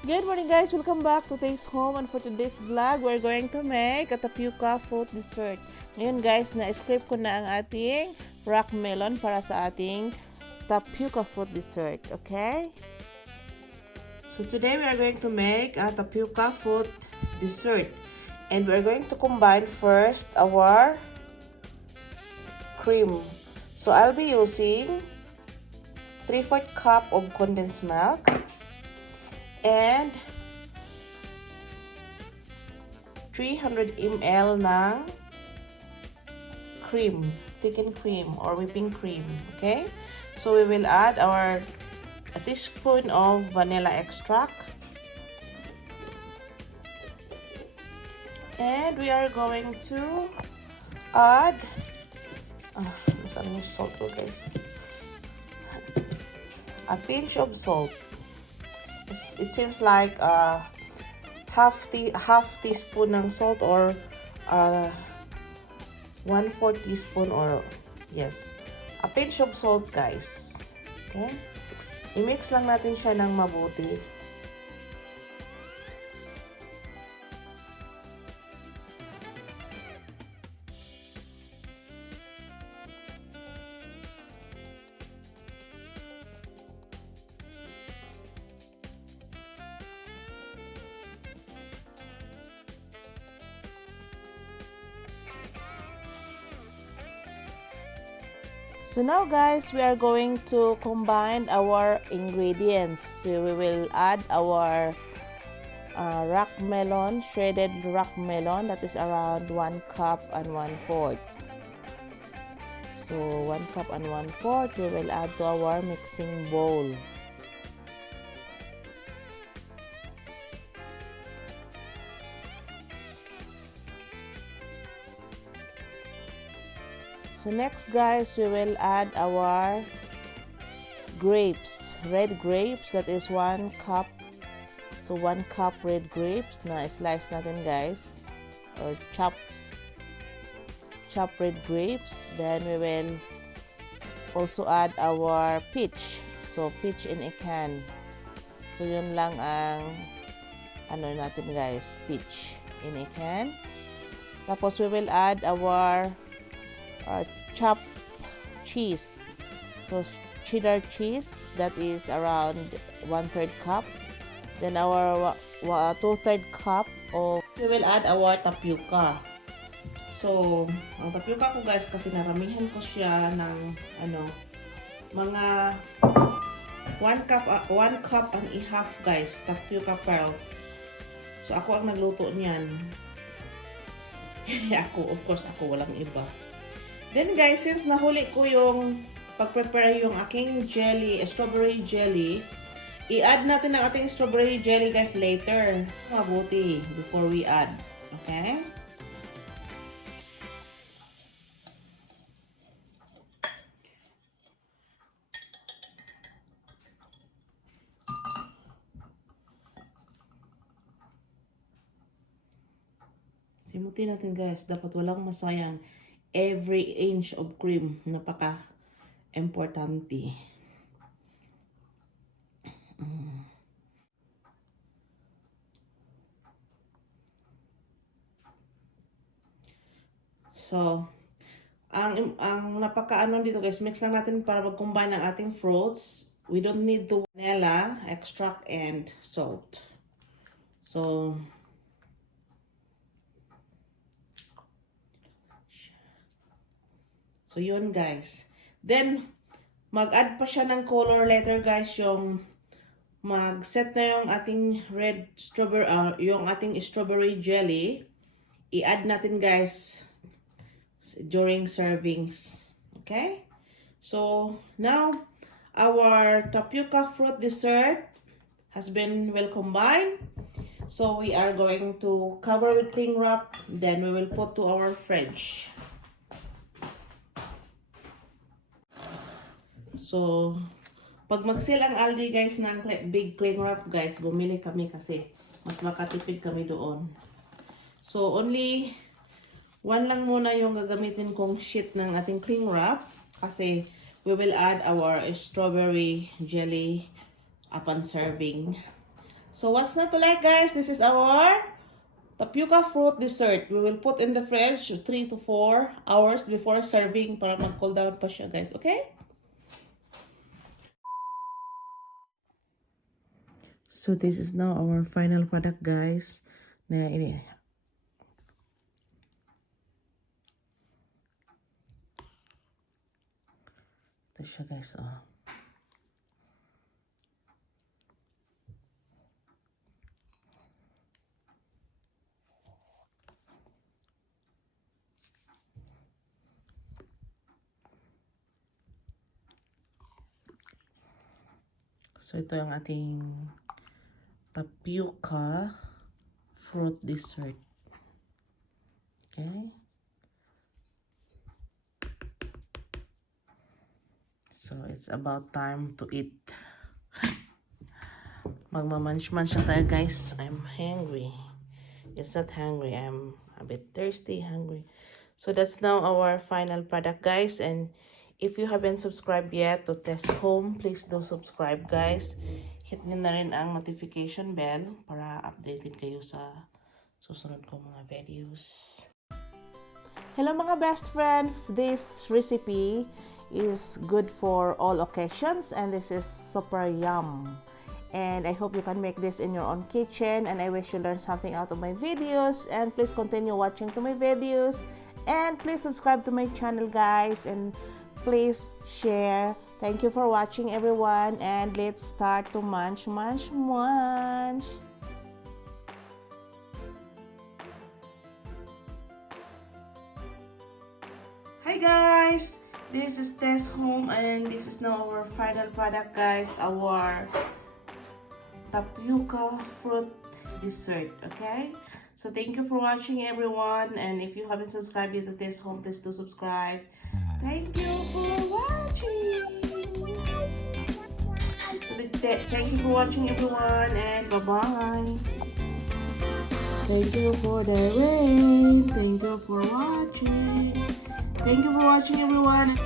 Good morning guys, welcome back to Taste Home, and for today's vlog, we're going to make a tapioca fruit dessert. Ngayon guys, na-script ko na ang ating rock melon para sa ating tapioca fruit dessert, okay? So today we are going to make a tapioca fruit dessert. And we're going to combine first our cream. So I'll be using 3/4 cup of condensed milk and 300 ml ng cream, thickened cream or whipping cream, okay? So we will add a teaspoon of vanilla extract. And we are going to add salt, guys. A pinch of salt. It seems like half teaspoon ng salt or 1/4 teaspoon or yes, a pinch of salt, guys. Okay? I-mix lang natin siya ng mabuti. So now guys, we are going to combine our ingredients. So we will add our rock melon, shredded rock melon, that is around 1 cup and 1/4. So 1 cup and 1/4 we will add to our mixing bowl. So next guys, we will add our grapes, red grapes, that is 1 cup. So 1 cup red grapes na slice natin guys, or chop red grapes. Then we will also add our peach, so peach in a can. So yun lang ang ano natin guys, peach in a can. Tapos we will add our chopped cheese, so cheddar cheese, that is around 1/3 cup. Then our 2/3 cup of, We will add our tapioca. So, ang tapioca ko guys, kasi naramihan ko siya ng mga 1 cup and a half guys, tapioca pearls. So, ako ang nagluto niyan. Of course, walang iba. Then guys, since nahuli ko yung pag-prepare yung aking jelly, strawberry jelly, i-add natin ang ating strawberry jelly guys later. Mabuti before we add. Okay? Simutin natin guys. Dapat walang masayang. Every inch of cream. Napaka-importante. So, ang napaka-ano dito guys, mix lang natin para mag-combine ang ating fruits. We don't need the vanilla extract and salt. So, yun guys. Then, mag-add pa siya ng color later guys, yung mag-set na yung ating red strawberry, yung ating strawberry jelly. I-add natin guys during servings. Okay? So, now, our tapioca fruit dessert has been well combined. So, we are going to cover with cling wrap. Then, we will put to our fridge. So, pag mag-sale ang Aldi guys ng big cling wrap guys, bumili kami kasi mas makatipid kami doon. So, only one lang muna yung gagamitin kong sheet ng ating cling wrap kasi we will add our strawberry jelly upon serving. So what's not to like, guys? This is our Tapioca Fruit Dessert. We will put in the fridge 3 to 4 hours before serving para mag-cool down pa siya, guys. Okay? So this is now our final product, guys. Na ini. Ito siya, guys. Oh. So ito ang ating Tapioca Fruit Dessert. Okay? So it's about time to eat. Magmamunch-munch na tayo, guys. I'm hungry. It's not hungry. I'm a bit thirsty, hungry. So that's now our final product, guys. And if you haven't subscribed yet to Test Home, please do subscribe, guys. Hit nyo na rin ang notification bell para updated kayo sa susunod kong mga videos. Hello mga best friend, this recipe is good for all occasions and this is super yum. And I hope you can make this in your own kitchen, and I wish you learned something out of my videos, and please continue watching to my videos, and please subscribe to my channel, guys, and please share. Thank you for watching, everyone, and let's start to munch, munch, munch. Hi guys! This is Test Home, and this is now our final product, guys. Our Tapioca Fruit Dessert, okay? So thank you for watching, everyone, and if you haven't subscribed yet to Test Home, please do subscribe. Thank you for watching! So thank you for watching, everyone, and bye-bye! Thank you for the rain. Thank you for watching. Thank you for watching, everyone.